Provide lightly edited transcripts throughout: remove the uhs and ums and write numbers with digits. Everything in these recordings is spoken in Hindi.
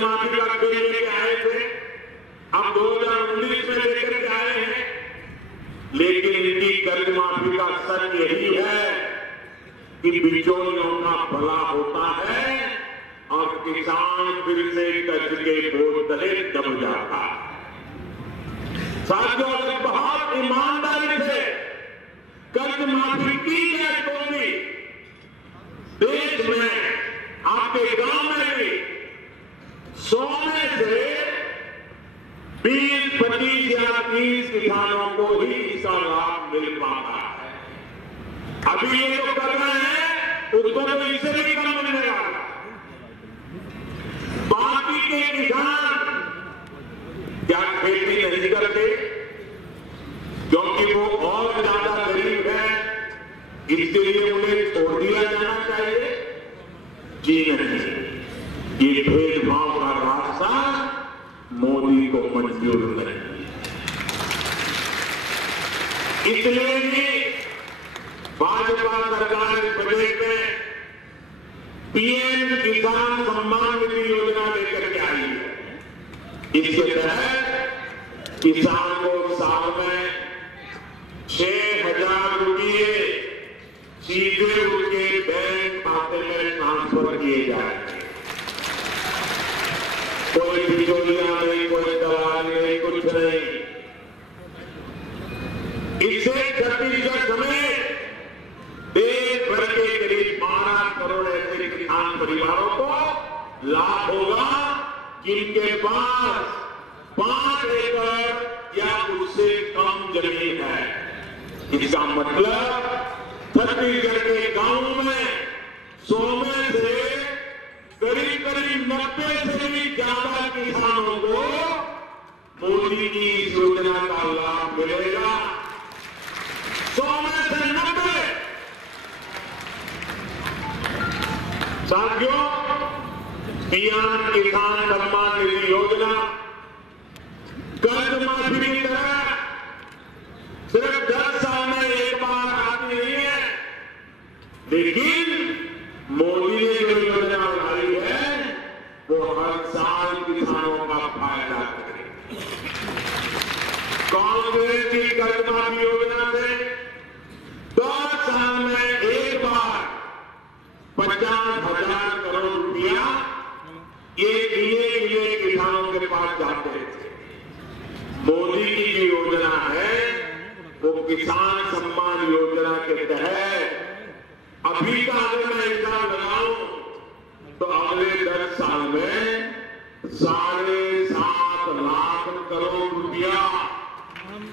कर्ज माफी का बिल लेके आए थे, अब 2019 में लेकर के आए हैं, लेकिन इनकी कर्ज माफी का सच यही है कि बिचौलियों का भला होता है और किसान फिर से कर्ज के बोझ तले दब जाता है। साथियों, अगर बहुत ईमानदारी से कर्ज माफी की जाए तो भी देश में, आपके गांव में भी 100 में से 20, 25 या 30 किसानों को ही इसका लाभ मिल पाता है। अभी ये जो कर रहे हैं उसको तो इससे भी कम मिलने वाला। बाकी के किसान क्या खेती नहीं करते क्योंकि वो और ज्यादा गरीब है, इसके लिए उन्हें छोड़ दिया जाना चाहिए? जी नहीं, ये भेदभाव का रास्ता मोदी को मंजूर नहीं। इसलिए भी भाजपा सरकार इस बजट में पीएम किसान सम्मान निधि योजना लेकर के आई है। इसके तहत किसान को साल में 6,000 रुपये सीधे उनके बैंक खाते में ट्रांसफर किए जाएंगे। कोई बिचौलिया नहीं, कोई दलाल नहीं, कुछ नहीं। इससे छत्तीसगढ़ समेत देश भर के करीब 12 करोड़ ऐसे किसान परिवारों को लाभ होगा जिनके पास 5 एकड़ या उससे कम जमीन है। इसका मतलब छत्तीसगढ़ के गांवों में 100 में से करीब 90 से भी ज्यादा किसानों को मोदी की इस योजना का लाभ मिलेगा। 100 में से 90। साथियों, पीएम किसान सम्मान निधि योजना कर्ज माफी की तरह सिर्फ 10 साल में एक बार आती नहीं है, लेकिन मोदी ने जो योजना बनाई है वो हर साल किसानों का फायदा करेगी। कांग्रेस की कर्ज माफी योजना से 10 साल में एक बार 50,000 करोड़ रुपया ये गिने किसानों के पास जाते थे। मोदी की जो योजना है वो किसान सम्मान योजना के तहत अभी का अगर मैं हिसाब लगाऊं तो अगले 10 साल में 7.5 लाख करोड़ रुपया,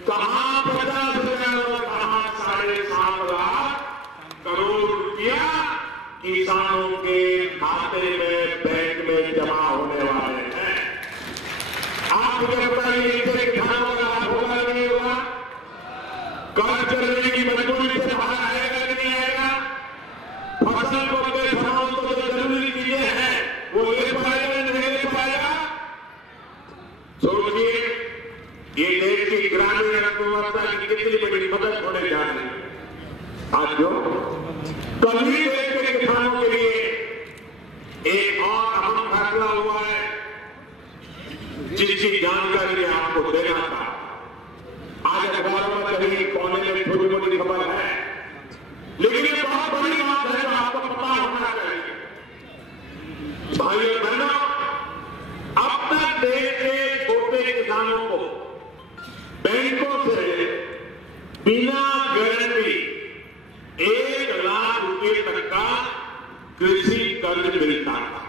कहां 50,000 और कहां 7.5 लाख करोड़ रुपया किसानों के खाते में बैंक में जमा होने वाले हैं। आप मुझे बताइए इससे किसानों का लाभ होगा नहीं होगा? कर्ज चलने की मजबूरी से बाहर आएगा कि नहीं आएगा? फसल को अपने समाज को जो जरूरी चीजें हैं वो ले पाएगा नहीं ले पाएगा? सोचिए, ये देश की ग्रामीण अर्थव्यवस्था की कितनी बड़ी मदद होने जा रही है। आज जो कभी देश के किसानों के लिए एक और अहम फैसला हुआ है जिसकी जानकारी आपको देना था। आज अखबारों में कहीं कोने में छोटी मोटी खबर है, लेकिन ये बहुत बड़ी बात है, आपको पता होना चाहिए। भाइयों बहनों, अब तक देश के छोटे किसानों को बैंकों से बिना गारंटी 1 लाख रुपए तक का कृषि कर्ज मिलता था।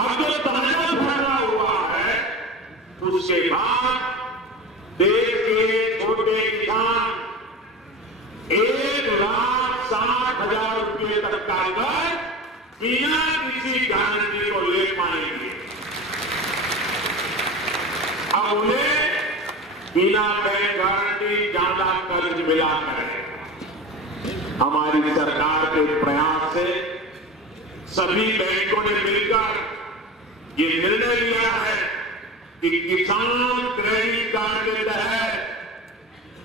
अब जो ताजा फैसला हुआ है उसके बाद देश के छोटे किसान 1,60,000 रुपए तक का कर्ज बिना किसी गारंटी को ले पाएंगे। अब उन्हें बिना बैंक गारंटी ज्यादा कर्ज मिला करेगा। हमारी सरकार के प्रयास से सभी बैंकों ने मिलकर ये निर्णय लिया है कि किसान क्रेडिट कार्ड के तहत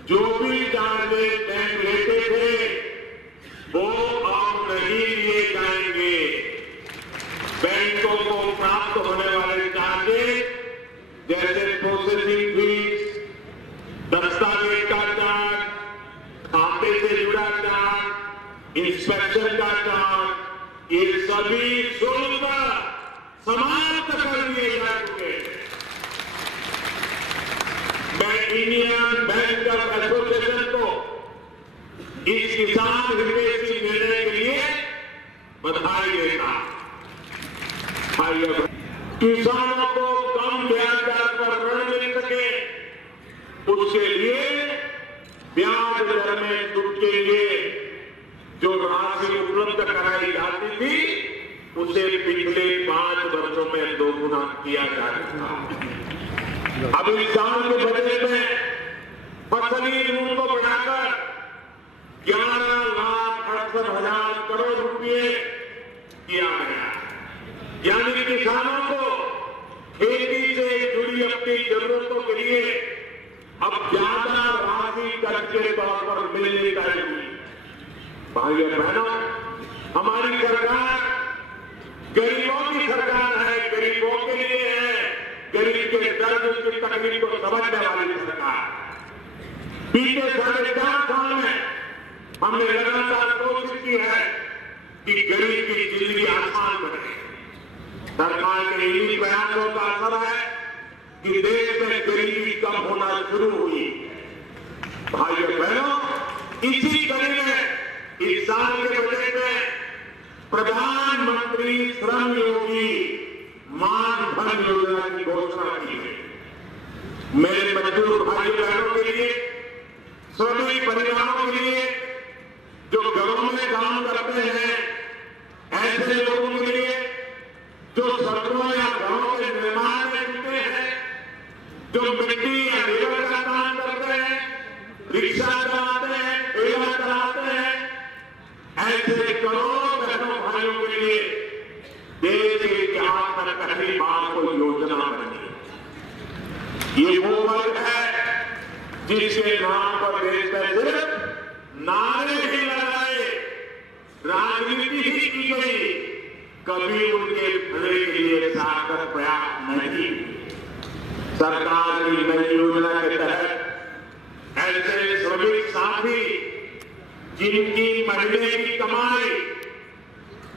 जो भी चार्जेस बैंक लेते थे वो अब नहीं लिए जाएंगे। बैंकों को ये सभी शुल्क समाप्त कर दिए जा चुके हैं। मैं इंडियन बैंकर्स एसोसिएशन को इस किसान हितैषी निर्णय के लिए बधाई देता। किसानों को कम ब्याज दर पर ऋण मिल सके, उसके लिए ब्याज दर में छूट के लिए जो राशि उपलब्ध कराई जाती थी, उसे पिछले 5 वर्षों में दोगुना किया जा चुका। अब इस साल के बजट में फसली ऋण को बढ़ाकर 11,68,000 करोड़ रुपए किया गया। यानी किसानों को खेती से जुड़ी अपनी जरूरतों के लिए अब ज्यादा राशि कर्ज के तौर पर मिलने चाहिए। भाइयों बहनों, हमारी सरकार गरीबों की सरकार है, गरीबों के लिए है, गरीब के दर्द उसकी तकलीफ को समझने वाली सरकार। बीते 4.5 साल में हमने लगातार कोशिश की है कि गरीब की जिंदगी आसान बने। सरकार के इन्हीं प्रयासों का असर है कि देश में गरीबी कम होना शुरू हुई। भाइयों बहनों, इसी कड़ी में इस साल के बजट में प्रधानमंत्री श्रम योगी मानधन योजना की घोषणा की है। मेरे मजदूर भाइयों बहनों के लिए, सभी परिवारों के लिए जो घरों में काम करते हैं, ऐसे लोगों के लिए जो सड़कों या घरों के निर्माण में जुटे हैं, जो मिट्टी या लेबर का काम करते हैं, रिक्शा चलाते हैं, ठेला चलाते हैं, ऐसे करोड़ों बहनों भाइयों के लिए देश के इतिहास में पहली बार कोई योजना बनी। ये वो वर्ग है जिसके नाम पर देश में सिर्फ नारे ही लगाए, राजनीति ही की गई, कभी उनके भले के लिए सार्थक प्रयास नहीं। सरकार की नई योजना के तहत ऐसे श्रमिक साथी जिनकी महीने की कमाई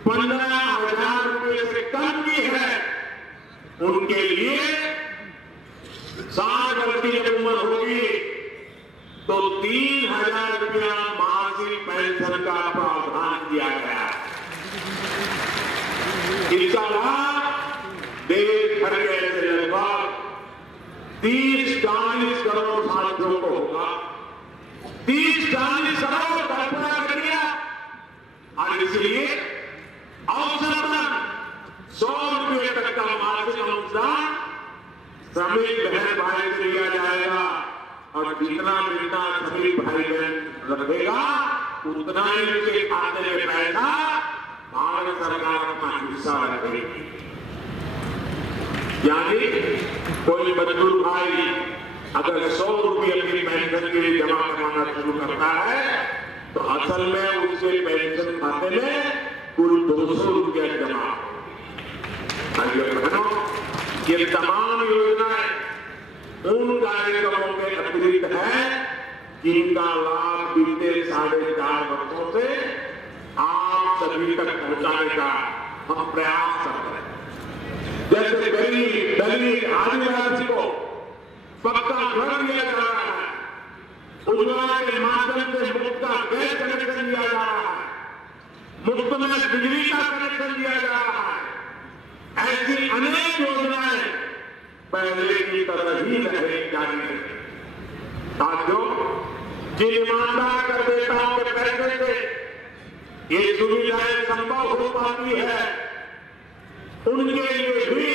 15,000 रुपए से कम की है, उनके लिए 60 वर्ष की जब उम्र होगी तो 3,000 रुपया मासिक पेंशन का प्रावधान किया गया है। इसका लाभ देश भर के ऐसे लगभग 30-40 करोड़ साथियों को होगा। 30-40 करोड़ कल्पना करिए। और इसलिए औसतन 100 रुपये तक का मासिक अनुदान श्रमिक बहन भाई से लिया जाएगा, और जितना मिलता श्रमिक भाई बहन रखेगा उतना ही उसके खाते में पैसा भारत सरकार अपना हिस्सा रखेगी। यानी कोई मजदूर भाई अगर 100 रुपये अपनी पेंशन के लिए जमा करवाना शुरू करता है, तो असल में उसके पेंशन खाते में कुल 200 रुपया जमा। ये तमाम योजनाएं उन कार्यक्रमों के अतिरिक्त है जिनका लाभ बीते 4.5 वर्षों से आप सभी तक पहुंचाने का हम प्रयास कर रहे हैं। जैसे गरीब, दलित, आदिवासी को पक्का घर दिया जा रहा है, उज्ज्वला के माध्यम से मुफ्त का गैस कनेक्शन दिया जा रहा है, मुफ्त में बिजली का कनेक्शन दिया जा रहा है, ऐसी अनेक योजनाएं पहले की तरह ही रह जाएंगे। साथियों, जिन ईमानदार कर देताओं के पैसे से ये सुविधाएं संभव हो पाती है, उनके लिए भी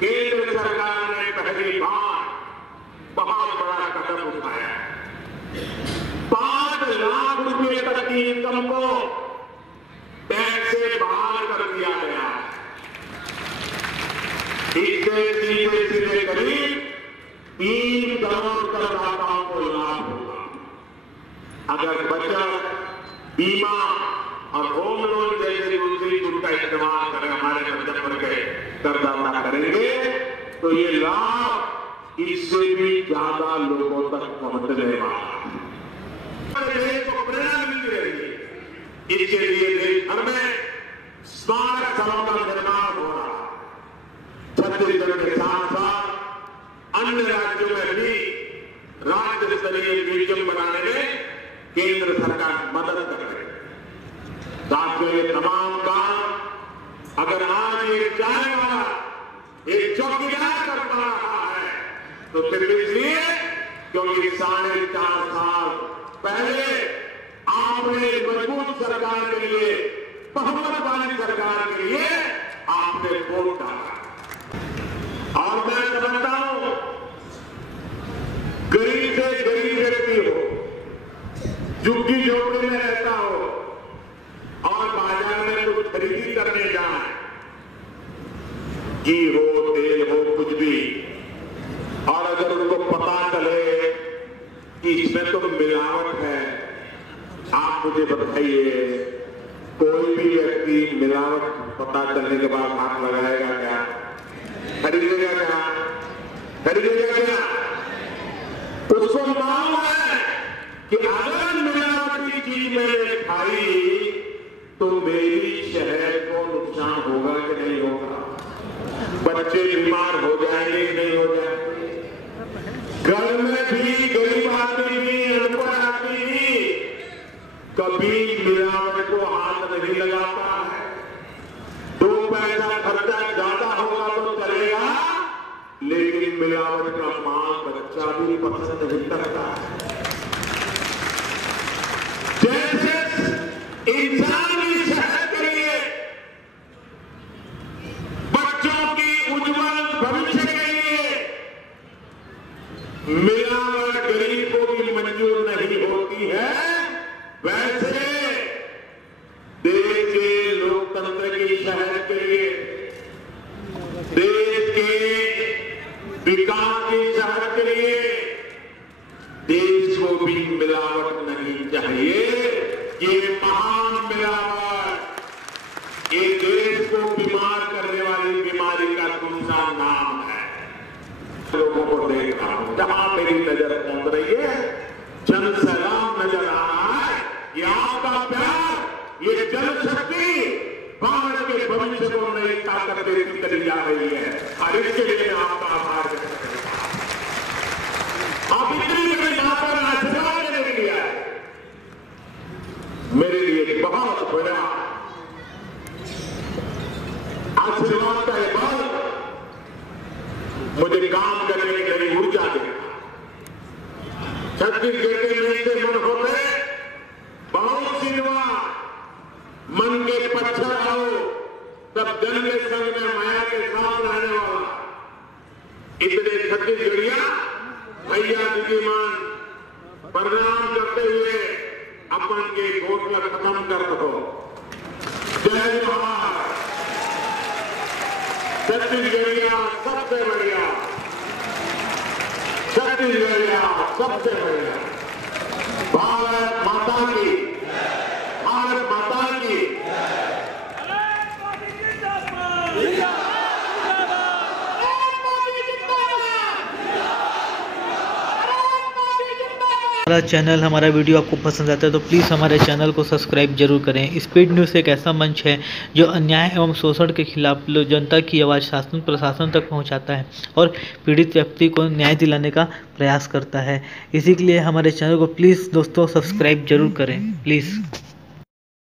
केंद्र सरकार ने पहली बार बहुत बड़ा कदम उठाया। 5 लाख रुपए तक की इनकम को टैक्स से बाहर कर दिया गया। इससे सीधे सीधे करीब 3 करोड़ करदाताओं को लाभ होगा। अगर बचत, बीमा और होम लोन जैसी दूसरी छूट का इस्तेमाल करें हमारे मध्यम वर्ग के करदाता करेंगे, तो ये लाभ इससे भी ज्यादा लोगों तक पहुंचने वाला। देश को प्रेरणा मिलती रहेगी। इसके लिए देश भर में स्मारक स्थलों का निर्माण हो रहा है। छत्तीसगढ़ के साथ साथ अन्य राज्यों में भी राज्य स्तरीय म्यूजियम बनाने में केंद्र सरकार मदद कर रही है। साथियों, ये तमाम काम अगर आज ये चाय वाला एक चौकीदार कर पा रहा है तो सिर्फ इसलिए क्योंकि 4.5 साल पहले आपने मजबूत सरकार के लिए, बहुमत वाली सरकार के लिए आपने वोट डाला। और मैं समझता हूं गरीब से गरीब व्यक्ति हो, झुग्गी झोपड़ी में रहता हो और बाजार में कुछ खरीदी करने जाए, घी हो, तेल हो, कुछ भी, और अगर उनको पता चले कि इसमें तो मिलावट है, आप मुझे बताइए कोई भी व्यक्ति मिलावट पता चलने के बाद हाथ लगाएगा क्या? खरीदेगा क्या? खरीदेगा क्या? उसको मालूम है कि अगर मिलावटी चीज मैंने खाई तो मेरी शहर को नुकसान होगा कि नहीं होगा? बच्चे बीमार हो जाएंगे कि नहीं हो जाएंगे? घर में भी गरीब आदमी भी, अनपढ़ आदमी भी कभी मिलावट को हाथ नहीं लगाता है। 2 पैसा खर्चा ज्यादा होगा तो चलेगा, लेकिन मिलावट का माल बच्चा भी पसंद नहीं करता है। जैसे इंसान की सेहत के लिए, बच्चों की उज्जवल भविष्य के लिए मिलावट गरीब को भी मंजूर नहीं होती है, वैसे देश के लोकतंत्र की सेहत के लिए, देश के विकास की सेहत के लिए देश को भी मिलावट नहीं चाहिए। ये महान मिलावट ये देश को बीमार करने वाली बीमारी का दूसरा नाम है। लोगों को देख रहा हूं, जहां मेरी नजर पड़ रही है, जन सैलाब नजर आ रहा है। ये आपका प्यार, ये जनशक्ति भारत के भविष्य को नई ताकत देती चली जा रही है और इसके लिए मैं आपका आभार व्यक्त करता हूं। आप इतनी बड़ी यहां पर आशीर्वाद देने के लिए आए, मेरे लिए बहुत बड़ा आशीर्वाद का ये बल मुझे काम करने की नई ऊर्जा देगा। छत्तीसगढ़ के नेता मन होते बहुत सिनवा मन के पत्थर आओ, तब जन के संग में माया के साथ रहने वाला इतने छत्तीसगढ़िया भैया दीदीमान प्रणाम करते हुए अपन के घोषणा खत्म कर दो। जय जवाहर। छत्तीसगढ़िया सबसे बढ़िया, छत्तीसगढ़िया सबसे बढ़िया। भारत माता की, भारत माता की। हमारा चैनल, हमारा वीडियो आपको पसंद आता है तो प्लीज़ हमारे चैनल को सब्सक्राइब जरूर करें। स्पीड न्यूज़ एक ऐसा मंच है जो अन्याय एवं शोषण के खिलाफ जनता की आवाज़ शासन प्रशासन तक पहुंचाता है और पीड़ित व्यक्ति को न्याय दिलाने का प्रयास करता है। इसी के लिए हमारे चैनल को प्लीज़ दोस्तों सब्सक्राइब जरूर करें, प्लीज़।